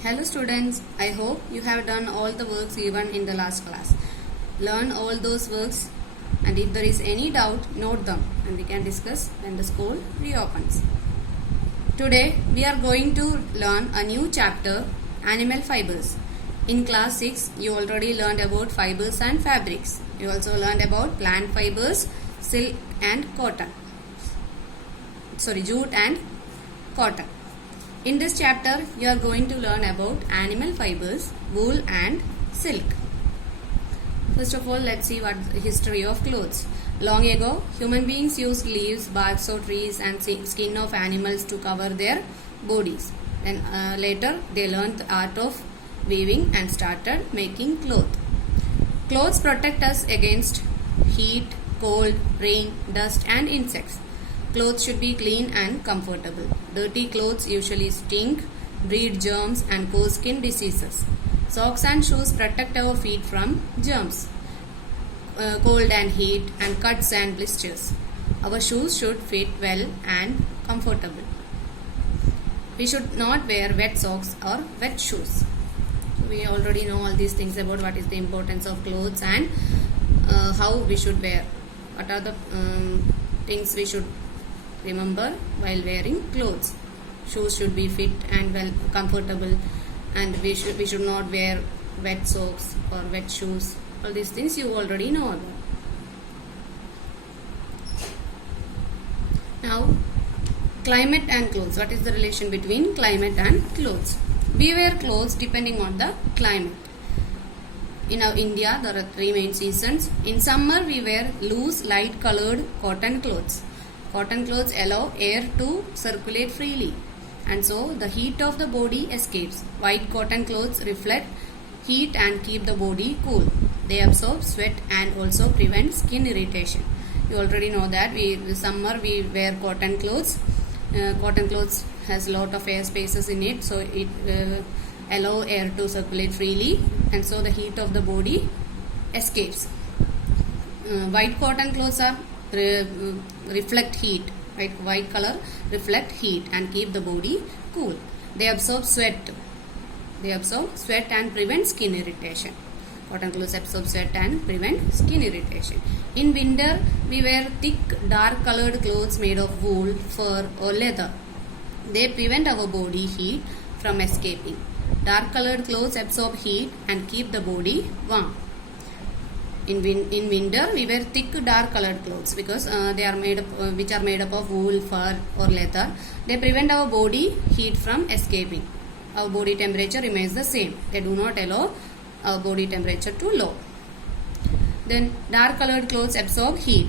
Hello students, I hope you have done all the works given in the last class. Learn all those works, and if there is any doubt, note them and we can discuss when the school reopens. Today we are going to learn a new chapter, Animal Fibers. In class 6 you already learned about fibers and fabrics. You also learned about plant fibers, silk and cotton. Jute and cotton. In this chapter, you are going to learn about animal fibers, wool and silk. First of all, let's see what the history of clothes. Long ago, human beings used leaves, barks of trees and skin of animals to cover their bodies. Then later, they learned the art of weaving and started making cloth. Clothes protect us against heat, cold, rain, dust and insects. Clothes should be clean and comfortable. Dirty clothes usually stink, breed germs and cause skin diseases. Socks and shoes protect our feet from germs, cold and heat and cuts and blisters. Our shoes should fit well and comfortable. We should not wear wet socks or wet shoes. We already know all these things about what is the importance of clothes and how we should wear. What are the things we should remember while wearing clothes? Shoes should be fit and well comfortable, and we should not wear wet socks or wet shoes. All these things you already know about. Now, climate and clothes. What is the relation between climate and clothes? We wear clothes depending on the climate. In India, there are 3 main seasons. In summer, we wear loose, light colored cotton clothes. Cotton clothes allow air to circulate freely, and so the heat of the body escapes. White cotton clothes reflect heat and keep the body cool. They absorb sweat and also prevent skin irritation. You already know that in summer we wear cotton clothes. Cotton clothes has a lot of air spaces in it, so it allow air to circulate freely, and so the heat of the body escapes. White cotton clothes are reflect heat. White color reflect heat and keep the body cool. They absorb sweat. And prevent skin irritation. Cotton clothes absorb sweat and prevent skin irritation. In winter, we wear thick, dark colored clothes made of wool, fur or leather. They prevent our body heat from escaping. Dark colored clothes absorb heat and keep the body warm. In winter, we wear thick, dark colored clothes because they are made up, which are made up of wool, fur or leather. They prevent our body heat from escaping. Our body temperature remains the same. They do not allow our body temperature to low. Then dark colored clothes absorb heat.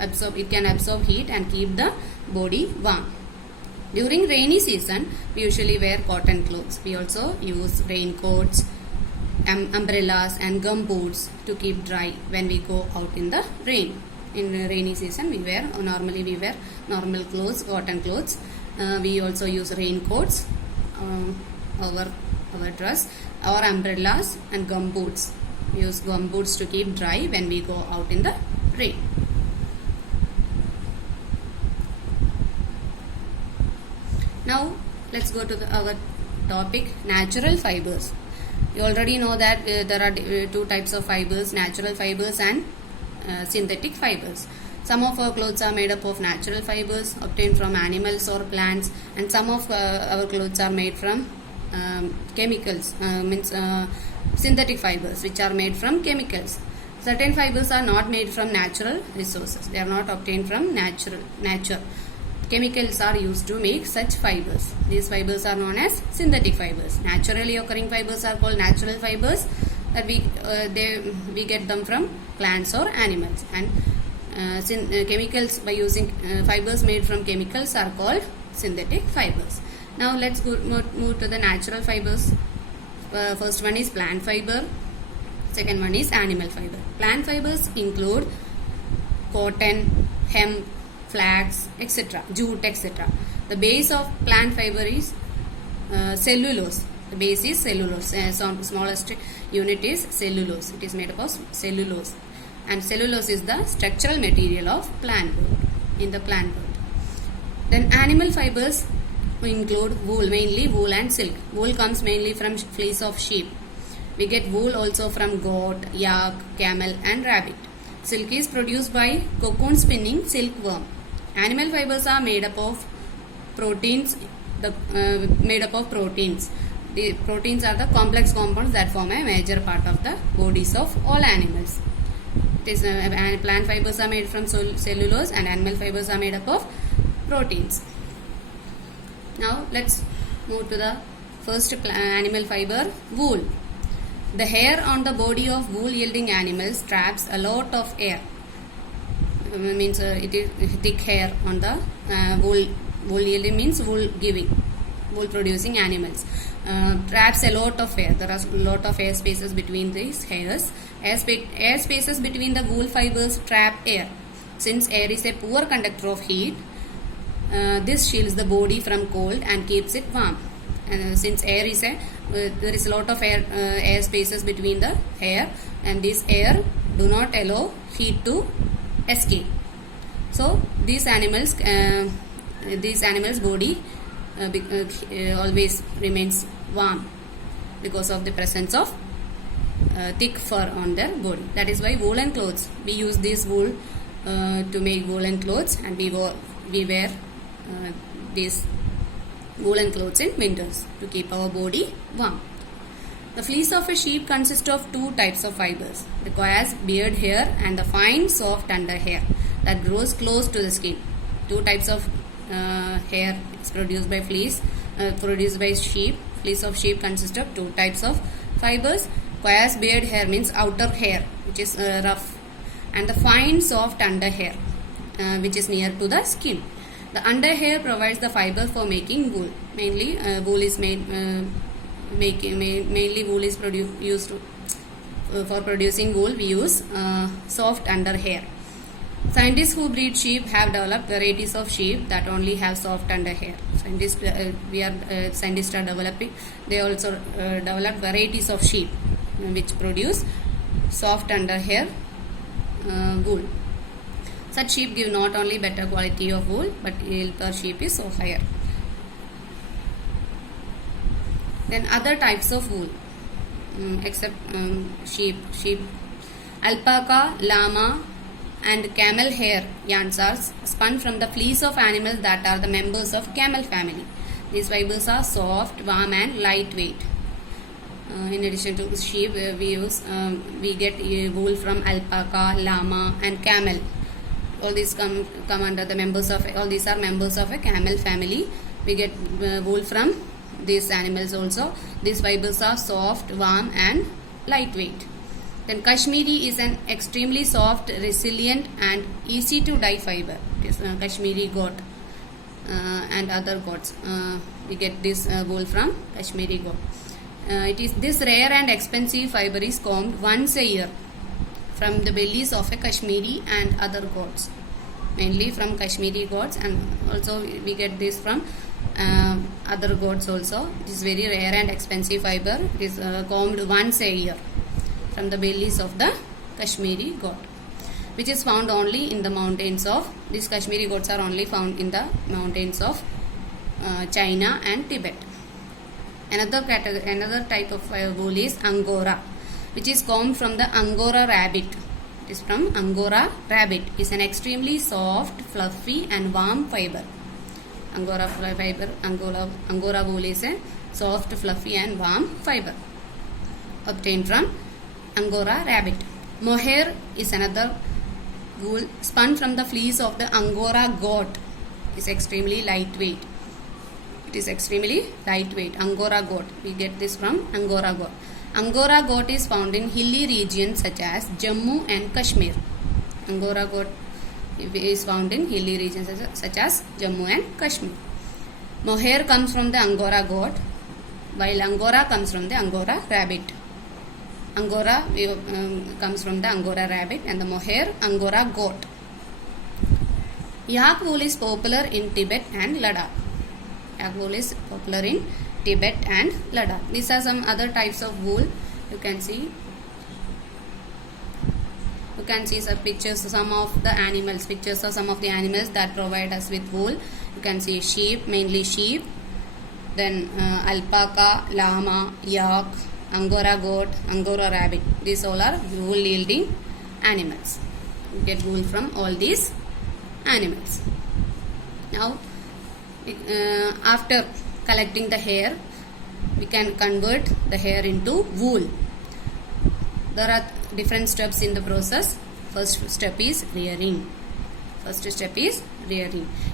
It can absorb heat and keep the body warm. During rainy season, we usually wear cotton clothes. We also use raincoats, umbrellas and gum boots to keep dry when we go out in the rain. In rainy season, normally we wear normal clothes, cotton clothes. We also use raincoats over our dress, or umbrellas and gum boots. We use gum boots to keep dry when we go out in the rain. Now let's go to our topic, natural fibers. You already know that there are 2 types of fibers, natural fibers and synthetic fibers. Some of our clothes are made up of natural fibers obtained from animals or plants, and some of our clothes are made from chemicals, synthetic fibers, which are made from chemicals. Certain fibers are not made from natural resources. They are not obtained from nature. Chemicals are used to make such fibers. These fibers are known as synthetic fibers. Naturally occurring fibers are called natural fibers. That we get them from plants or animals. And chemicals, by using fibers made from chemicals, are called synthetic fibers. Now let's move to the natural fibers. First one is plant fiber. Second one is animal fiber. Plant fibers include cotton, hemp, flax, etc., jute, etc. The base of plant fiber is cellulose. The base is cellulose. Smallest unit is cellulose. It is made up of cellulose, and cellulose is the structural material of plant wood in the plant wood. Then animal fibers include wool, mainly wool and silk. Wool comes mainly from fleece of sheep. We get wool also from goat, yak, camel and rabbit. Silk is produced by cocoon spinning silkworm. Animal fibers are made up of proteins. The proteins are the complex compounds that form a major part of the bodies of all animals. Plant fibers are made from cellulose and animal fibers are made up of proteins. Now let's move to the first animal fiber, wool. The hair on the body of wool yielding animals traps a lot of air. Means it is thick hair on the wool. Wool yielding means wool producing animals. Traps a lot of air. There are a lot of air spaces between these hairs. Air spaces between the wool fibers trap air. Since air is a poor conductor of heat, this shields the body from cold and keeps it warm. And since air is there is a lot of air spaces between the hair, and this air do not allow heat to escape. So these animals body always remains warm because of the presence of thick fur on their body. That is why woolen clothes, we use this wool to make woolen clothes, and we wear these woolen clothes in winters to keep our body warm. The fleece of a sheep consists of two types of fibers, the coarse beard hair and the fine soft under hair that grows close to the skin. Two types of hair is produced by sheep. Fleece of sheep consists of two types of fibers. Coarse beard hair means outer hair, which is rough, and the fine soft under hair, which is near to the skin. The under hair provides the fiber for making wool. Mainly wool is made mainly wool is used for producing wool. We use soft under hair. Scientists who breed sheep have developed varieties of sheep that only have soft under hair. Scientists are developing. They also develop varieties of sheep which produce soft under hair wool. Such sheep give not only better quality of wool, but yield per sheep is so higher. Then other types of wool, except sheep, alpaca, llama, and camel hair yarns are spun from the fleece of animals that are the members of camel family. These fibers are soft, warm, and lightweight. In addition to sheep, we get wool from alpaca, llama, and camel. All these come under the members of, all these are members of a camel family. We get wool from these animals also. These fibers are soft, warm, and lightweight. Then Kashmiri is an extremely soft, resilient, and easy to dye fiber. It is Kashmiri goat and other goats. We get this wool from Kashmiri goat. This rare and expensive fiber is combed once a year from the bellies of a Kashmiri and other goats, mainly from Kashmiri goats, and also we get this from other goats also. It is very rare and expensive fiber. It is combed once a year from the bellies of the Kashmiri goat, which is found only in the mountains of, these Kashmiri goats are only found in the mountains of China and Tibet. Another type of wool is Angora, which is combed from the Angora rabbit. It is from Angora rabbit. It is an extremely soft, fluffy, and warm fiber. Angora wool is a soft, fluffy, and warm fiber obtained from Angora rabbit. Mohair is another wool spun from the fleece of the Angora goat. It is extremely lightweight. Angora goat. We get this from Angora goat. Angora goat is found in hilly regions such as Jammu and Kashmir. Angora goat is found in hilly regions such as Jammu and Kashmir. Mohair comes from the Angora goat, while Angora comes from the Angora rabbit. Angora comes from the Angora rabbit, and the mohair Angora goat. Yak wool is popular in Tibet and Ladakh. Yak wool is popular in Tibet and Ladakh. These are some other types of wool. You can see some pictures, some of the animals. Pictures of some of the animals that provide us with wool. You can see sheep, mainly sheep, then alpaca, llama, yak, angora goat, angora rabbit. These all are wool yielding animals. You get wool from all these animals. Now, after collecting the hair, we can convert the hair into wool. There are different steps in the process. First step is rearing.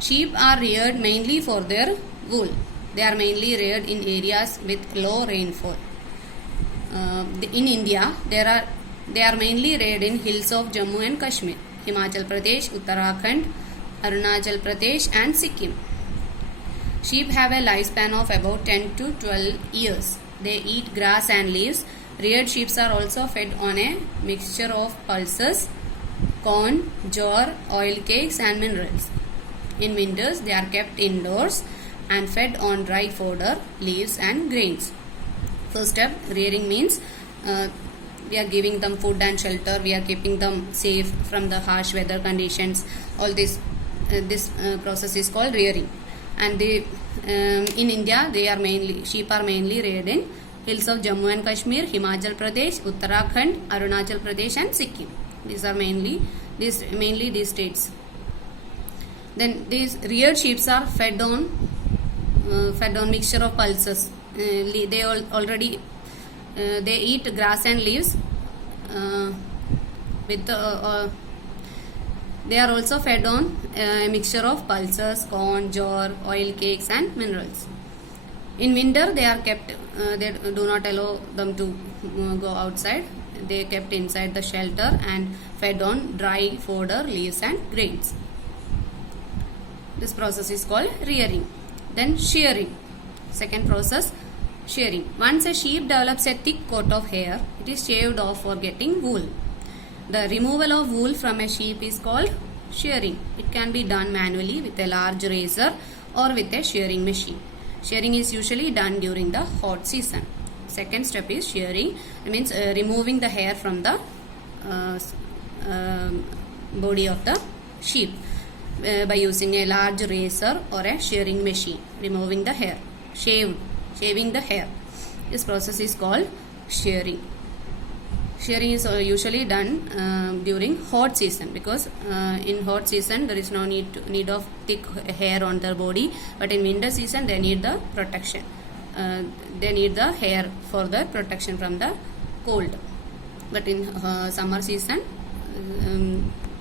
Sheep are reared mainly for their wool. They are mainly reared in areas with low rainfall. In India, they are mainly reared in hills of Jammu and Kashmir, Himachal Pradesh, Uttarakhand, Arunachal Pradesh and Sikkim. Sheep have a lifespan of about 10 to 12 years. They eat grass and leaves. Reared sheep are also fed on a mixture of pulses, corn, jowar, oil cakes and minerals. In winters, they are kept indoors and fed on dry fodder, leaves and grains. First step, rearing means we are giving them food and shelter. We are keeping them safe from the harsh weather conditions. All this process is called rearing. And in India, sheep are mainly reared in hills of Jammu and Kashmir, Himachal Pradesh, Uttarakhand, Arunachal Pradesh and Sikkim. These are mainly these states. Then these reared sheep are fed on mixture of pulses. They eat grass and leaves. They are also fed on a mixture of pulses, corn, jowar, oil cakes and minerals. In winter, they are kept. They do not allow them to go outside. They are kept inside the shelter and fed on dry fodder, leaves and grains. This process is called rearing. Then shearing. Second process, shearing. Once a sheep develops a thick coat of hair, it is shaved off for getting wool. The removal of wool from a sheep is called shearing. It can be done manually with a large razor or with a shearing machine. Shearing is usually done during the hot season. Second step is shearing. It means removing the hair from the body of the sheep by using a large razor or a shearing machine. Removing the hair. Shaving the hair. This process is called shearing. Shearing is usually done during hot season, because in hot season there is no need of thick hair on their body, but in winter season they need the protection. They need the hair for the protection from the cold. But in summer season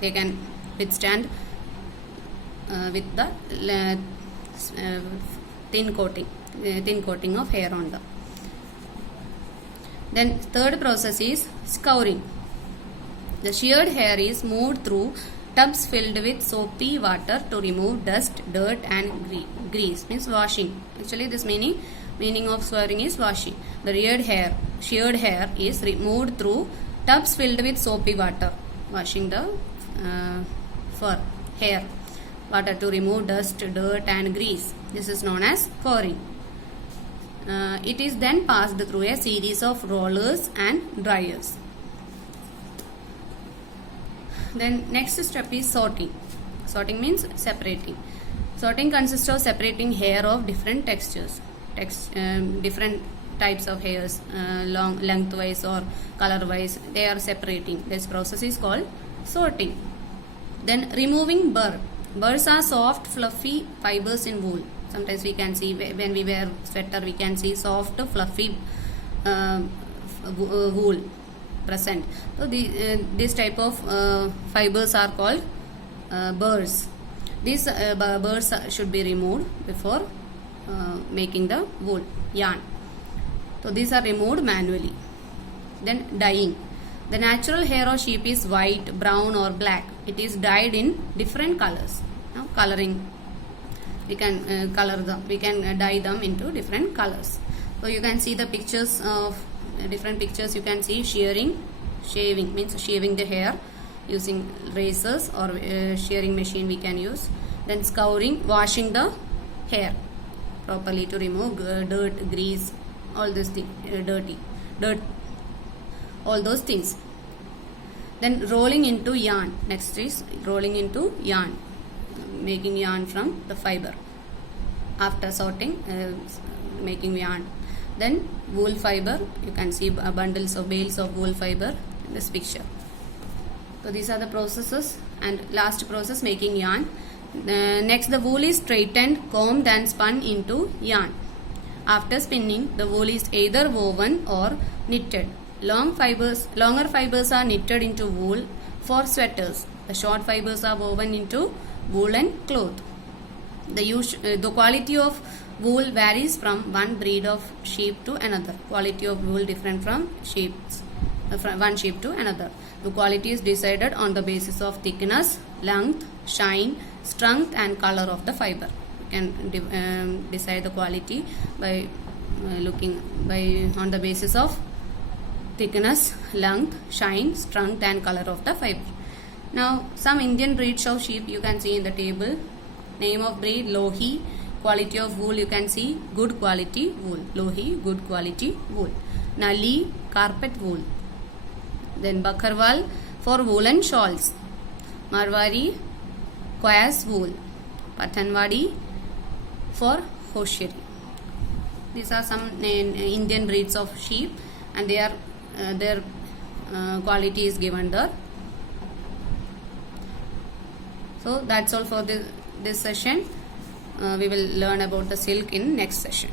they can withstand with the thin coating of hair on them. Then third process is scouring. The sheared hair is moved through tubs filled with soapy water to remove dust, dirt and grease. Means washing. Actually this meaning of scouring is washing. The sheared hair is removed through tubs filled with soapy water. Washing the hair. Water to remove dust, dirt and grease. This is known as scouring. It is then passed through a series of rollers and dryers. Then next step is sorting. Sorting means separating. Sorting consists of separating hair of different textures, different types of hairs, lengthwise or color-wise. They are separating. This process is called sorting. Then removing burr. Burrs are soft, fluffy fibers in wool. Sometimes we can see when we wear sweater, we can see soft, fluffy wool present. So this type of fibers are called burrs. These burrs should be removed before making the wool yarn. So these are removed manually. Then dyeing. The natural hair of sheep is white, brown or black. It is dyed in different colors. Now coloring. We can color them. We can dye them into different colors. So you can see the pictures of different pictures. You can see shearing, shaving means shaving the hair using razors or shearing machine we can use. Then scouring, washing the hair properly to remove dirt, grease, all those things, dirt, all those things. Then rolling into yarn. Next is rolling into yarn. Making yarn from the fiber. After sorting, making yarn. Then wool fiber, you can see bundles of bales of wool fiber in this picture. So these are the processes, and last process, making yarn. Next, the wool is straightened, combed and spun into yarn. After spinning, the wool is either woven or knitted. Longer fibers are knitted into wool for sweaters. The short fibers are woven into woolen cloth. The quality of wool varies from one breed of sheep to another. Quality of wool different from one sheep to another. The quality is decided on the basis of thickness, length, shine, strength and color of the fiber. You can decide the quality by on the basis of thickness, length, shine, strength and color of the fiber. Now some Indian breeds of sheep you can see in the table. Name of breed, Lohi. Quality of wool you can see, good quality wool. Lohi, good quality wool. Nali, carpet wool. Then Bakarwal for woolen shawls. Marwari, Quays wool. Patanwadi for hosiery. These are some Indian breeds of sheep, and their quality is given there. So that's all for this session. We will learn about the silk in next session.